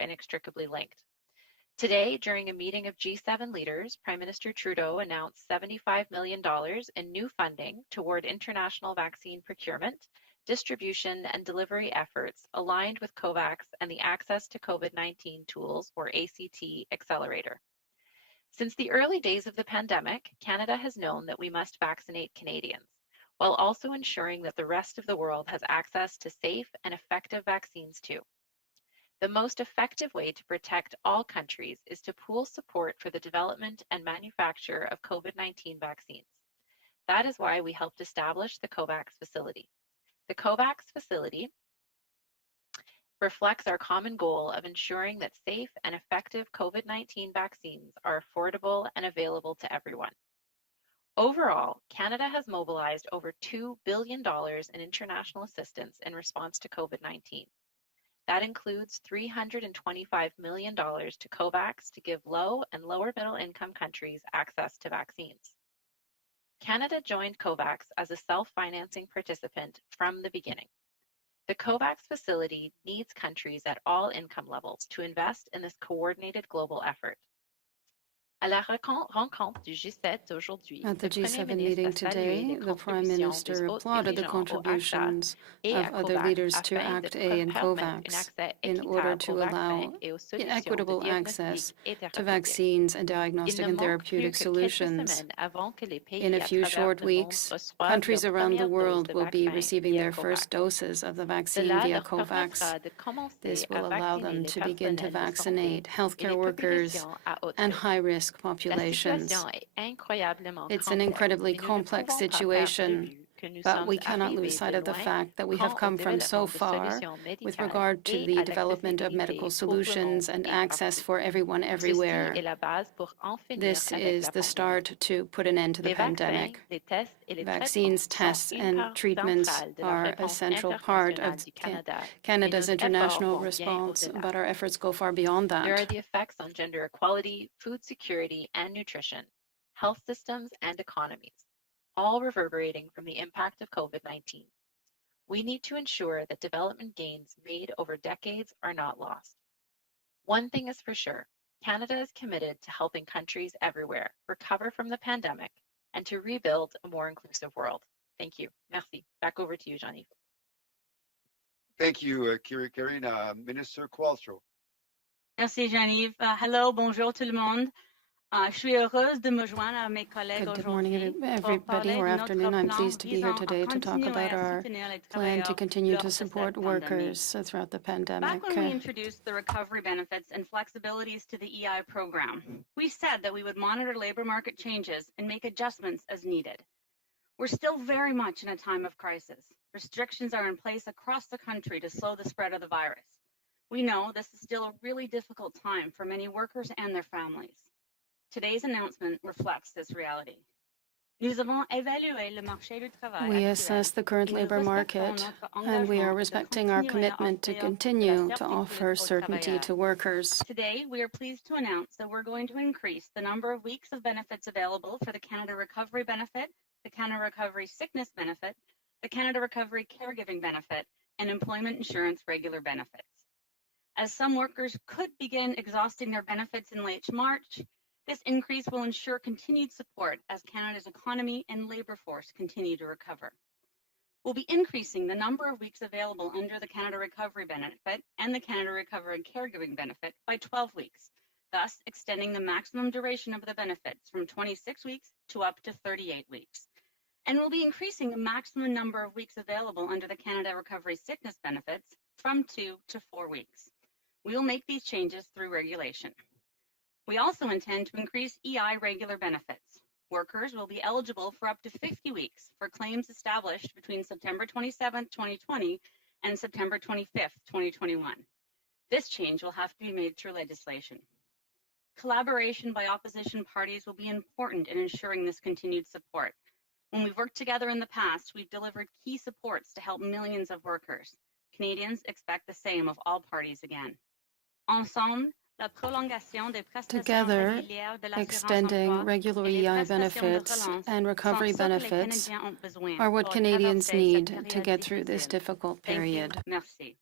inextricably linked. Today, during a meeting of G7 leaders, Prime Minister Trudeau announced $75 million in new funding toward international vaccine procurement, distribution, and delivery efforts aligned with COVAX and the Access to COVID-19 Tools, or ACT, accelerator. Since the early days of the pandemic, Canada has known that we must vaccinate Canadians, while also ensuring that the rest of the world has access to safe and effective vaccines too. The most effective way to protect all countries is to pool support for the development and manufacture of COVID-19 vaccines. That is why we helped establish the COVAX facility. The COVAX facility reflects our common goal of ensuring that safe and effective COVID-19 vaccines are affordable and available to everyone. Overall, Canada has mobilized over $2 billion in international assistance in response to COVID-19. That includes $325 million to COVAX to give low and lower middle income countries access to vaccines. Canada joined COVAX as a self-financing participant from the beginning. The COVAX facility needs countries at all income levels to invest in this coordinated global effort. À la rencontre du G7 aujourd'hui, At the G7 meeting today, the Prime Minister applauded the contributions of other leaders to ACT A and COVAX in order to allow equitable access to vaccines and diagnostic and therapeutic solutions. In a few short weeks, countries around the world will be receiving their first doses of the vaccine via COVAX. This will allow them to begin to vaccinate healthcare workers and high-risk populations. It's an incredibly complex situation, but we cannot lose sight of the fact that we have come from so far with regard to the development of medical solutions and access for everyone everywhere. This is the start to put an end to the pandemic. Vaccines, tests, and treatments are a central part of Canada's international response, but our efforts go far beyond that. There are the effects on gender equality, food security and nutrition, health systems and economies, all reverberating from the impact of COVID-19. We need to ensure that development gains made over decades are not lost. One thing is for sure, Canada is committed to helping countries everywhere recover from the pandemic and to rebuild a more inclusive world. Thank you. Merci. Back over to you, Jean-Yves. Thank you, Karine. Minister Qualtrough. Merci, Jean-Yves. Hello, bonjour tout le monde. Je suis heureuse de me joindre à mes collègues Good morning, everybody, or afternoon. I'm pleased to be here today to talk about our plan to continue to support workers throughout the pandemic. Back when we introduced the recovery benefits and flexibilities to the EI program, we said that we would monitor labor market changes and make adjustments as needed. We're still very much in a time of crisis. Restrictions are in place across the country to slow the spread of the virus. We know this is still a really difficult time for many workers and their families. Today's announcement reflects this reality. We assess the current labor market, and we are respecting our commitment to continue to offer certainty to workers. Today, we are pleased to announce that we're going to increase the number of weeks of benefits available for the Canada Recovery Benefit, the Canada Recovery Sickness Benefit, the Canada Recovery Caregiving Benefit, and Employment Insurance Regular Benefits. As some workers could begin exhausting their benefits in late March, this increase will ensure continued support as Canada's economy and labour force continue to recover. We'll be increasing the number of weeks available under the Canada Recovery Benefit and the Canada Recovery Caregiving Benefit by 12 weeks, thus extending the maximum duration of the benefits from 26 weeks to up to 38 weeks. And we'll be increasing the maximum number of weeks available under the Canada Recovery Sickness Benefits from 2 to 4 weeks. We will make these changes through regulation. We also intend to increase EI regular benefits. Workers will be eligible for up to 50 weeks for claims established between September 27, 2020 and September 25, 2021. This change will have to be made through legislation. Collaboration by opposition parties will be important in ensuring this continued support. When we've worked together in the past, we've delivered key supports to help millions of workers. Canadians expect the same of all parties again. Ensemble, together, extending regular EI benefits and recovery benefits are what Canadians need to get through this difficult period. Merci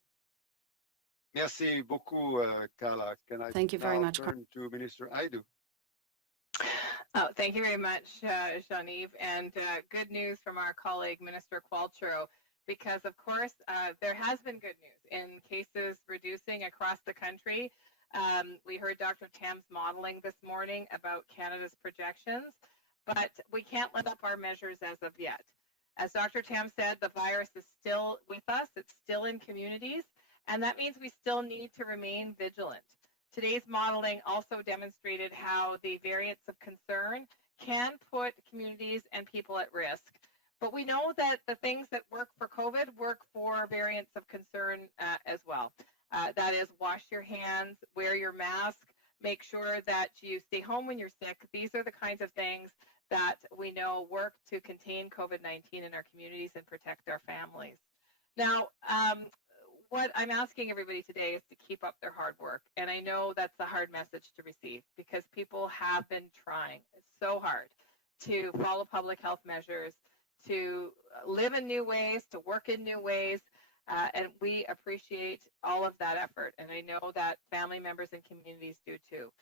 beaucoup, Carla. Thank you very much. Turn to Minister Aidu. Oh, thank you very much, Jean-Yves, and good news from our colleague, Minister Qualtrough, because of course there has been good news in cases reducing across the country. We heard Dr. Tam's modeling this morning about Canada's projections, but we can't let up our measures as of yet. As Dr. Tam said, the virus is still with us, it's still in communities, and that means we still need to remain vigilant. Today's modeling also demonstrated how the variants of concern can put communities and people at risk. But we know that the things that work for COVID work for variants of concern as well. That is, wash your hands, wear your mask, make sure that you stay home when you're sick. These are the kinds of things that we know work to contain COVID-19 in our communities and protect our families. Now, what I'm asking everybody today is to keep up their hard work. And I know that's a hard message to receive because people have been trying so hard to follow public health measures, to live in new ways, to work in new ways. And we appreciate all of that effort. And I know that family members and communities do too.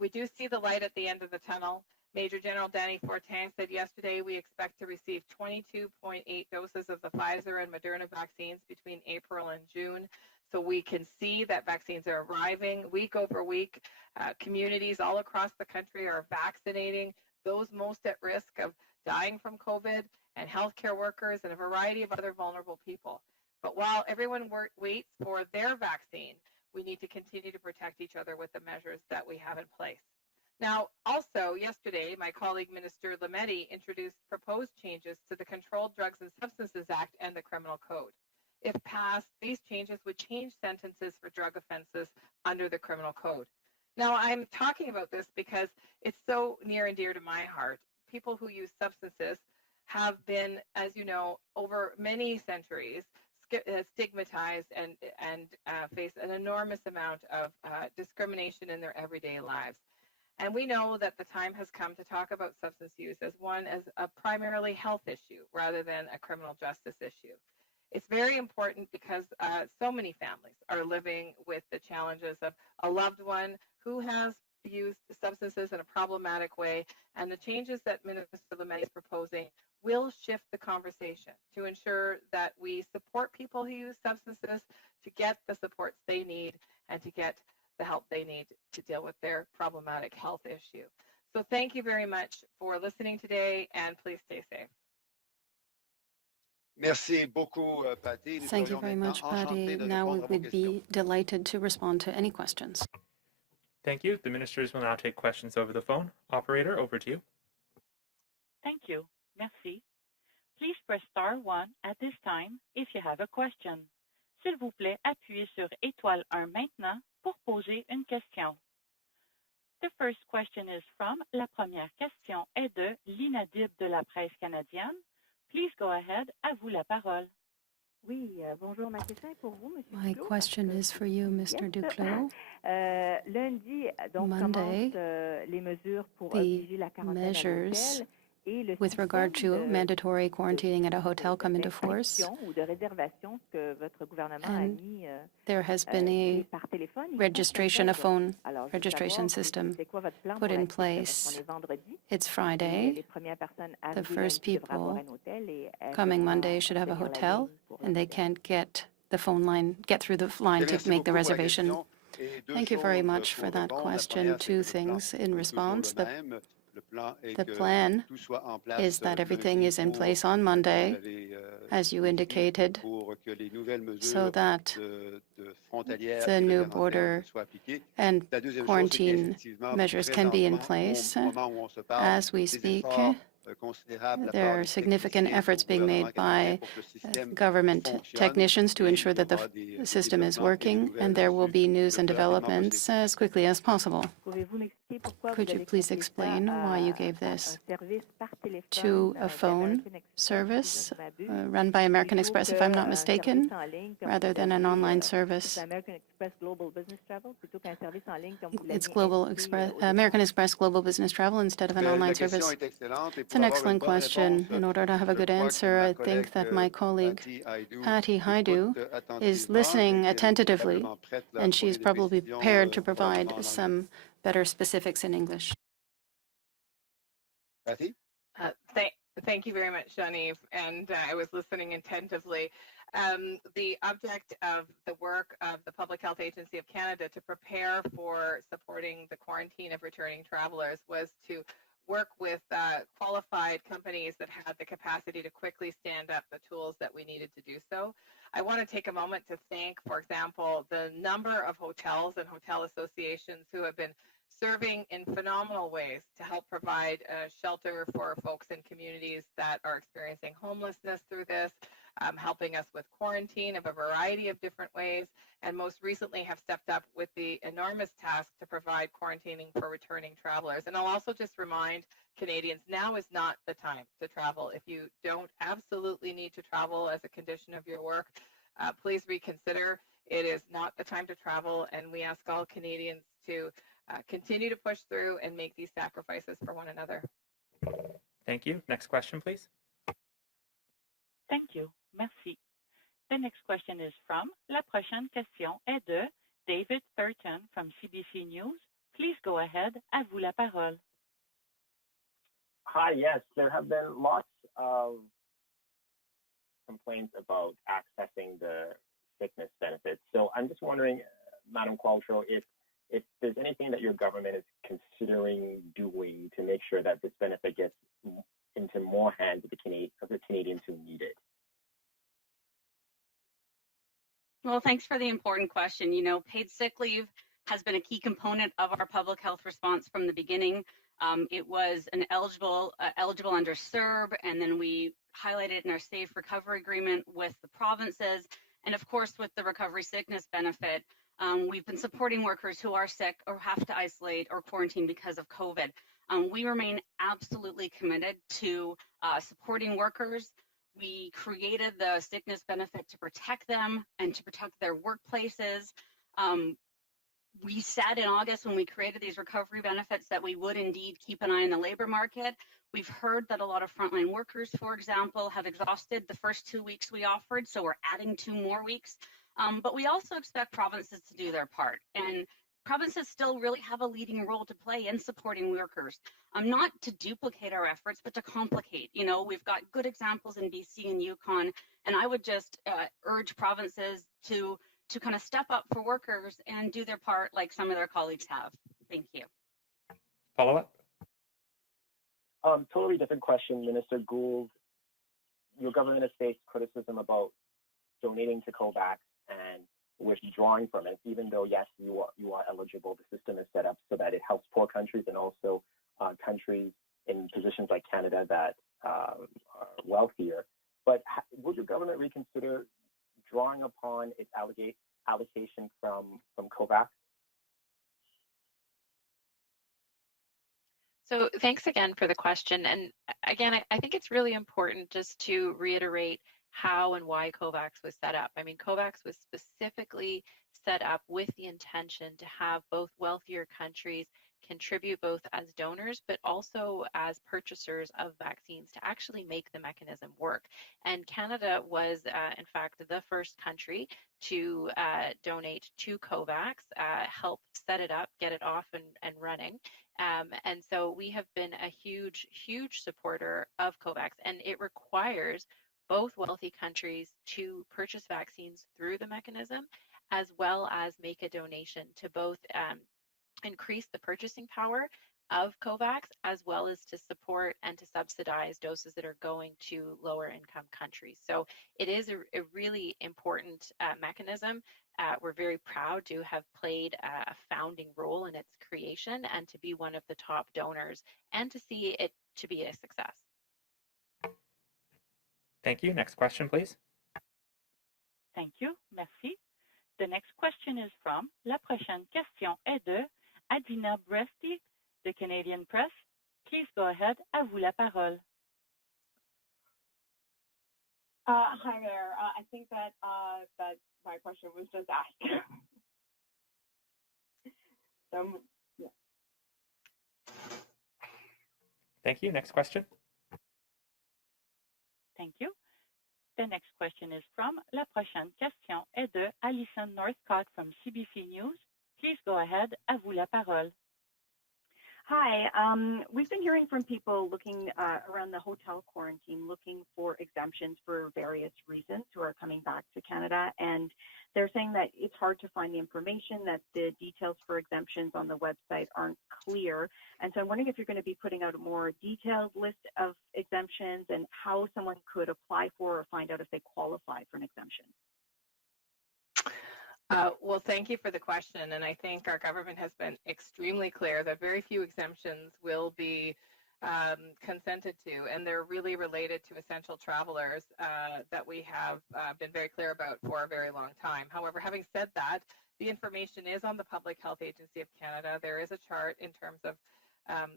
We do see the light at the end of the tunnel. Major General Danny Fortin said yesterday we expect to receive 22.8 doses of the Pfizer and Moderna vaccines between April and June. So we can see that vaccines are arriving week over week. Communities all across the country are vaccinating those most at risk of dying from COVID and healthcare workers and a variety of other vulnerable people. But while everyone waits for their vaccine, we need to continue to protect each other with the measures that we have in place. Now, also yesterday, my colleague Minister Lametti introduced proposed changes to the Controlled Drugs and Substances Act and the Criminal Code. If passed, these changes would change sentences for drug offenses under the Criminal Code. Now, I'm talking about this because it's so near and dear to my heart. People who use substances have been, as you know, over many centuries, stigmatized and face an enormous amount of discrimination in their everyday lives. And we know that the time has come to talk about substance use as a primarily health issue rather than a criminal justice issue. It's very important because so many families are living with the challenges of a loved one who has used substances in a problematic way, and the changes that Minister Lametti is proposing will shift the conversation to ensure that we support people who use substances to get the supports they need and to get the help they need to deal with their problematic health issue. So thank you very much for listening today, and please stay safe. Merci beaucoup, Patty. Thank you very much, Patty. Now we would be delighted to respond to any questions. Thank you. The ministers will now take questions over the phone. Operator, over to you. Thank you. Merci. Please press star 1 at this time if you have a question. S'il vous plaît, appuyez sur étoile 1 maintenant pour poser une question. The first question is from, la première question est de l'inaudible de la presse canadienne. Please go ahead, à vous la parole. Oui, bonjour, ma question est pour vous, Monsieur My Duclos. question is for you, Mr. Duclos. Lundi, donc, Monday, commencent les mesures pour the obliger la quarantaine à measures l'hôtel. with regard to mandatory quarantining at a hotel come into force. And there has been a registration, a phone registration system put in place. It's Friday. The first people coming Monday should have a hotel, and they can't get through the line to make the reservation. Thank you very much for that question. Two things in response. The plan is that everything is in place on Monday, as you indicated, so that the new border and quarantine measures can be in place. As we speak, there are significant efforts being made by government technicians to ensure that the system is working, and there will be news and developments as quickly as possible. Could you please explain why you gave this to a phone service run by American Express, if I'm not mistaken, rather than an online service Express Global Business Travel plutôt qu'un service en ligne comme vous It's l'aviez Global indiqué Express, au départ? American Express Global Business Travel instead of an online service. It's an excellent question. In order to have a good answer, I think that my colleague Patty Haidu is listening attentively, and she's probably prepared to provide some better specifics in English. Patty? Thank you very much, Jean-Yves, and I was listening attentively. The object of the work of the Public Health Agency of Canada to prepare for supporting the quarantine of returning travelers was to work with qualified companies that had the capacity to quickly stand up the tools that we needed to do so. I want to take a moment to thank, for example, the number of hotels and hotel associations who have been serving in phenomenal ways to help provide shelter for folks in communities that are experiencing homelessness through this, helping us with quarantine of a variety of different ways, and most recently have stepped up with the enormous task to provide quarantining for returning travelers. And I'll also just remind Canadians, now is not the time to travel. If you don't absolutely need to travel as a condition of your work, please reconsider. It is not the time to travel, and we ask all Canadians to continue to push through and make these sacrifices for one another. Thank you. Next question, please. Thank you. Merci. The next question is from La prochaine question est de David Thurton from CBC News. Please go ahead. À vous la parole. Hi, yes, there have been lots of complaints about accessing the sickness benefits. So I'm just wondering, Madam Qualtrough, if there's anything that your government is considering doing to make sure that this benefit gets into more hands of the Canadians who need it. Well, thanks for the important question. You know, paid sick leave has been a key component of our public health response from the beginning. It was an eligible under CERB, and then we highlighted in our Safe Recovery Agreement with the provinces, and of course with the Recovery Sickness Benefit. We've been supporting workers who are sick or have to isolate or quarantine because of COVID. We remain absolutely committed to supporting workers. We created the sickness benefit to protect them and to protect their workplaces. We said in August when we created these recovery benefits that we would indeed keep an eye on the labor market. We've heard that a lot of frontline workers, for example, have exhausted the first 2 weeks we offered, so we're adding 2 more weeks. But we also expect provinces to do their part. And provinces still really have a leading role to play in supporting workers. Not to duplicate our efforts, but to complicate. You know, we've got good examples in BC and Yukon, and I would just urge provinces to kind of step up for workers and do their part like some of their colleagues have. Thank you. Follow up? Totally different question, Minister Gould. Your government has faced criticism about donating to COVAX and withdrawing from it, even though, yes, you are eligible. The system is set up so that it helps poor countries and also countries in positions like Canada that are wealthier. But would your government reconsider drawing upon its allocation from COVAX? So thanks again for the question. And again, I think it's really important just to reiterate how and why COVAX was set up. I mean, COVAX was specifically set up with the intention to have both wealthier countries contribute both as donors, but also as purchasers of vaccines to actually make the mechanism work. And Canada was, in fact, the first country to donate to COVAX, help set it up, get it off and running. And so we have been a huge, huge supporter of COVAX, and it requires both wealthy countries to purchase vaccines through the mechanism, as well as make a donation to both increase the purchasing power of COVAX, as well as to support and to subsidize doses that are going to lower income countries. So it is a really important mechanism. We're very proud to have played a founding role in its creation and to be one of the top donors and to see it to be a success. Thank you. Next question, please. Thank you. Merci. The next question is from La prochaine question est de Adina Bresti, the Canadian Press. Please go ahead. À vous la parole. Hi there. I think that my question was just asked. Yeah. Thank you. Next question. Thank you. The next question is from La prochaine question est de Alison Northcott from CBC News. Please go ahead. À vous la parole. Hi. We've been hearing from people looking around the hotel quarantine, looking for exemptions for various reasons who are coming back to Canada. And they're saying that it's hard to find the information, that the details for exemptions on the website aren't clear. And so I'm wondering if you're going to be putting out a more detailed list of exemptions and how someone could apply for or find out if they qualify for an exemption. Well, thank you for the question. And I think our government has been extremely clear that very few exemptions will be consented to, and they're really related to essential travelers that we have been very clear about for a very long time. However, having said that, the information is on the Public Health Agency of Canada. There is a chart in terms of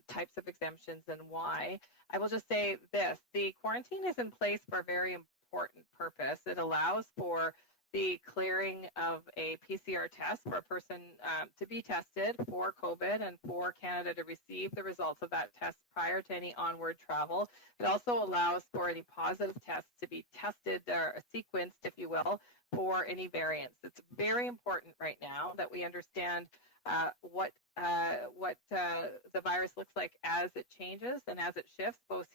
types of exemptions and why. I will just say this: the quarantine is in place for a very important purpose. It allows for the clearing of a PCR test for a person to be tested for COVID and for Canada to receive the results of that test prior to any onward travel. It also allows for any positive tests to be tested or sequenced, if you will, for any variants. It's very important right now that we understand what the virus looks like as it changes and as it shifts, both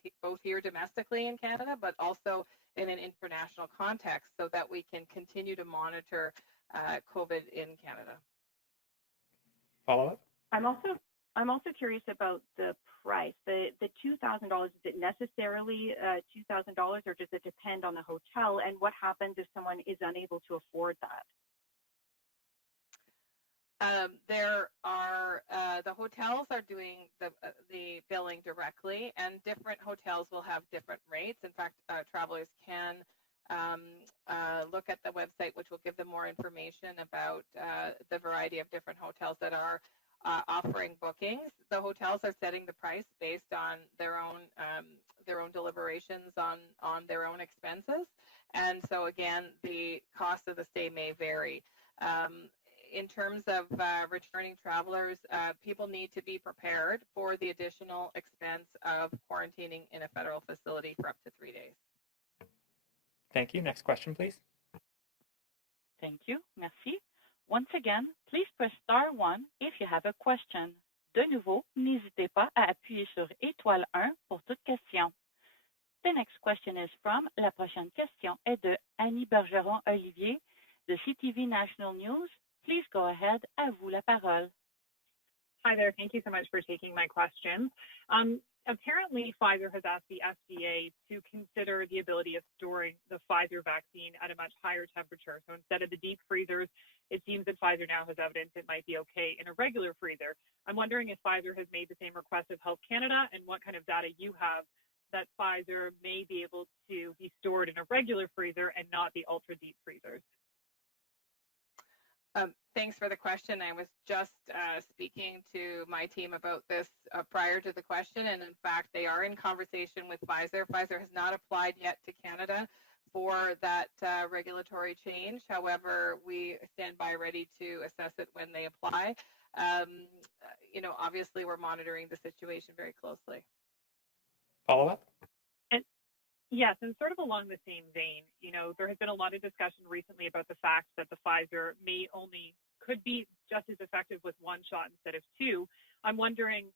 here domestically in Canada, but also in an international context, so that we can continue to monitor COVID in Canada. Follow up? I'm also curious about the price. The $2,000, is it necessarily $2,000, or does it depend on the hotel? And what happens if someone is unable to afford that? The hotels are doing the billing directly, and different hotels will have different rates. In fact, travelers can look at the website, which will give them more information about the variety of different hotels that are offering bookings. The hotels are setting the price based on their own deliberations on their own expenses, and so again, the cost of the stay may vary. In terms of returning travelers, people need to be prepared for the additional expense of quarantining in a federal facility for up to 3 days. Thank you. Next question, please. Thank you. Merci. Once again, please press star 1 if you have a question. De nouveau, n'hésitez pas à appuyer sur étoile 1 pour toute question. The next question is from La prochaine question est de Annie Bergeron-Olivier de CTV National News. Please go ahead. À vous la parole. Hi there. Thank you so much for taking my question. Apparently, Pfizer has asked the FDA to consider the ability of storing the Pfizer vaccine at a much higher temperature. So instead of the deep freezers, it seems that Pfizer now has evidence it might be okay in a regular freezer. I'm wondering if Pfizer has made the same request of Health Canada, and what kind of data you have that Pfizer may be able to be stored in a regular freezer and not the ultra deep freezers. Thanks for the question. I was just speaking to my team about this prior to the question, and in fact, they are in conversation with Pfizer. Pfizer has not applied yet to Canada for that regulatory change. However, we stand by ready to assess it when they apply. Obviously, we're monitoring the situation very closely. Follow up? Yes, and sort of along the same vein, there has been a lot of discussion recently about the fact that the Pfizer could be just as effective with one shot instead of two. I'm wondering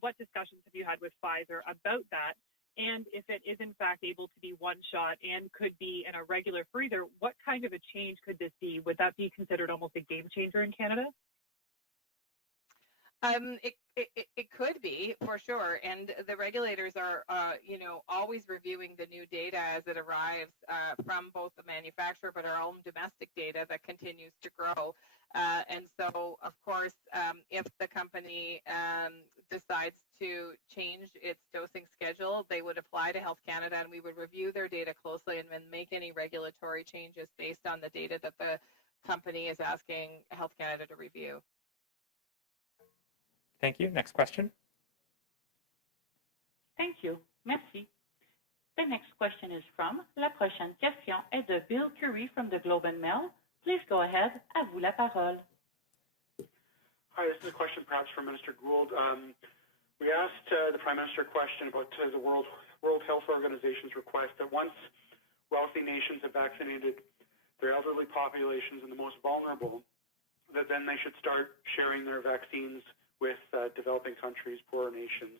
what discussions have you had with Pfizer about that? And if it is in fact able to be one shot and could be in a regular freezer, what kind of a change could this be? Would that be considered almost a game changer in Canada? It could be, for sure, and the regulators are, always reviewing the new data as it arrives from both the manufacturer, but our own domestic data that continues to grow. And so, of course, if the company decides to change its dosing schedule, they would apply to Health Canada, and we would review their data closely and then make any regulatory changes based on the data that the company is asking Health Canada to review. Thank you. Next question. Thank you. Merci. The next question is from La prochaine question est de Bill Curry from the Globe and Mail. Please go ahead. À vous la parole. Hi, this is a question perhaps for Minister Gould. We asked the Prime Minister a question about the World Health Organization's request that once wealthy nations have vaccinated their elderly populations and the most vulnerable, that then they should start sharing their vaccines with developing countries, poorer nations.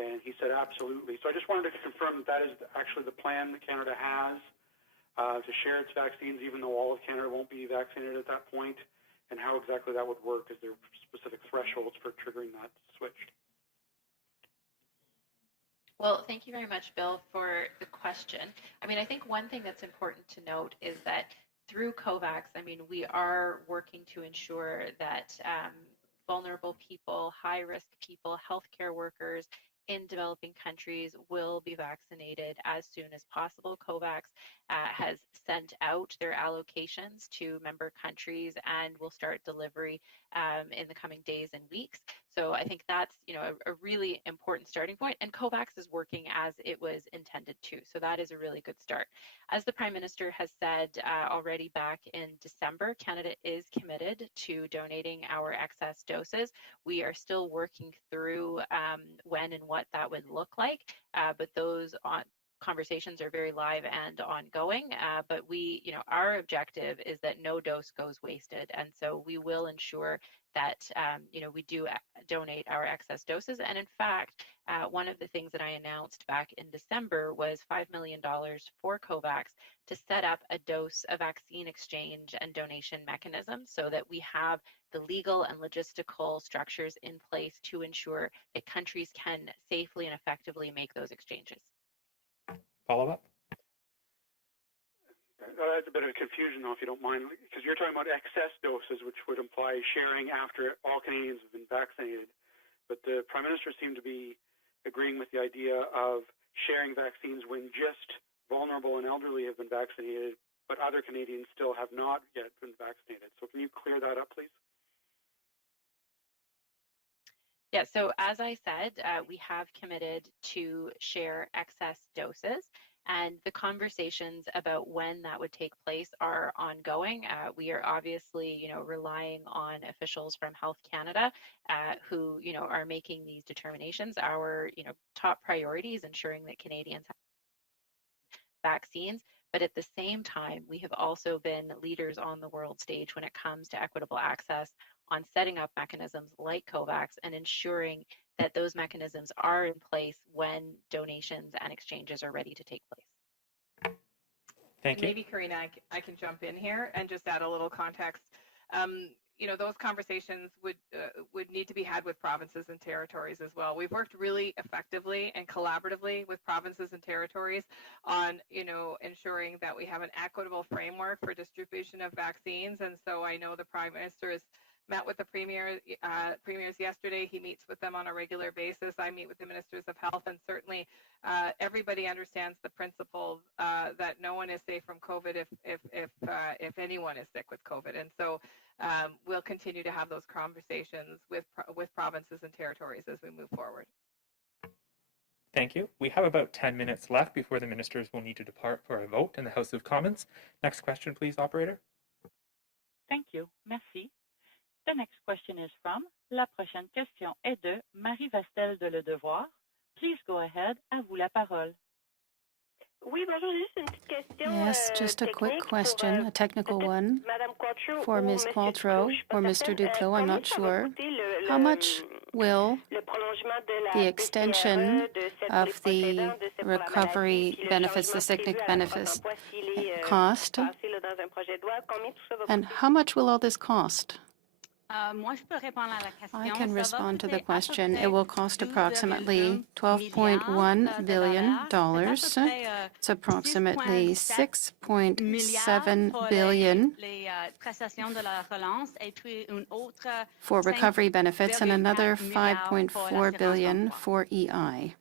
And he said absolutely. So I just wanted to confirm that is actually the plan that Canada has to share its vaccines, even though all of Canada won't be vaccinated at that point, and how exactly that would work. Is there specific thresholds for triggering that switch? Well, thank you very much, Bill, for the question. I mean, I think one thing that's important to note is that through COVAX, I mean, we are working to ensure that vulnerable people, high-risk people, healthcare workers in developing countries will be vaccinated as soon as possible. COVAX has sent out their allocations to member countries and will start delivery in the coming days and weeks. So I think that's, you know, a really important starting point, and COVAX is working as it was intended to. So that is a really good start. As the Prime Minister has said already back in December, Canada is committed to donating our excess doses. We are still working through when and what that would look like, but those conversations are very live and ongoing, but we, you know, our objective is that no dose goes wasted, and so we will ensure that, you know, we do donate our excess doses. And in fact, one of the things that I announced back in December was $5 million for COVAX to set up a vaccine exchange and donation mechanism so that we have the legal and logistical structures in place to ensure that countries can safely and effectively make those exchanges. Follow-up? That's a bit of a confusion, though, if you don't mind, because you're talking about excess doses, which would imply sharing after all Canadians have been vaccinated. But the Prime Minister seemed to be agreeing with the idea of sharing vaccines when just vulnerable and elderly have been vaccinated, but other Canadians still have not yet been vaccinated. So can you clear that up, please? Yeah, so as I said, we have committed to share excess doses, and the conversations about when that would take place are ongoing. We are obviously, you know, relying on officials from Health Canada who, you know, are making these determinations. Our, you know, top priority is ensuring that Canadians have vaccines, but at the same time, we have also been leaders on the world stage when it comes to equitable access, on setting up mechanisms like COVAX and ensuring that those mechanisms are in place when donations and exchanges are ready to take place. Thank you. Maybe, Karina, I can jump in here and just add a little context. You know, those conversations would need to be had with provinces and territories as well. We've worked really effectively and collaboratively with provinces and territories on, you know, ensuring that we have an equitable framework for distribution of vaccines. And so I know the Prime Minister has met with the premiers yesterday. He meets with them on a regular basis. I meet with the ministers of health, and certainly everybody understands the principle that no one is safe from COVID if anyone is sick with COVID. And so we'll continue to have those conversations with provinces and territories as we move forward. Thank you. We have about 10 minutes left before the ministers will need to depart for a vote in the House of Commons. Next question, please, operator. Thank you. Merci. The next question is from La prochaine question est de Marie Vastel de Le Devoir. Please go ahead. À vous la parole. Yes, just a quick question, a technical one for Ms. Qualtrough or Mr. Duclos, I'm not sure. How much will the extension of the recovery benefits, the sickness benefits, cost? And how much will all this cost? I can respond to the question. It will cost approximately $12.1 billion. It's approximately $6.7 billion for recovery benefits and another $5.4 billion for EI.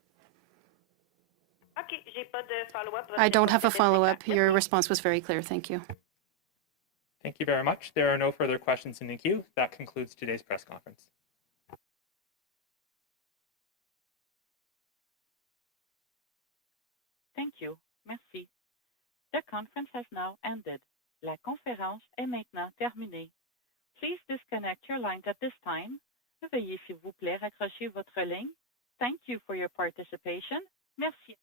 I don't have a follow-up. Your response was very clear. Thank you. Thank you very much. There are no further questions in the queue. That concludes today's press conference. Thank you. Merci. The conference has now ended. La conférence est maintenant terminée. Please disconnect your lines at this time. Veuillez s'il vous plaît raccrocher votre ligne. Thank you for your participation. Merci.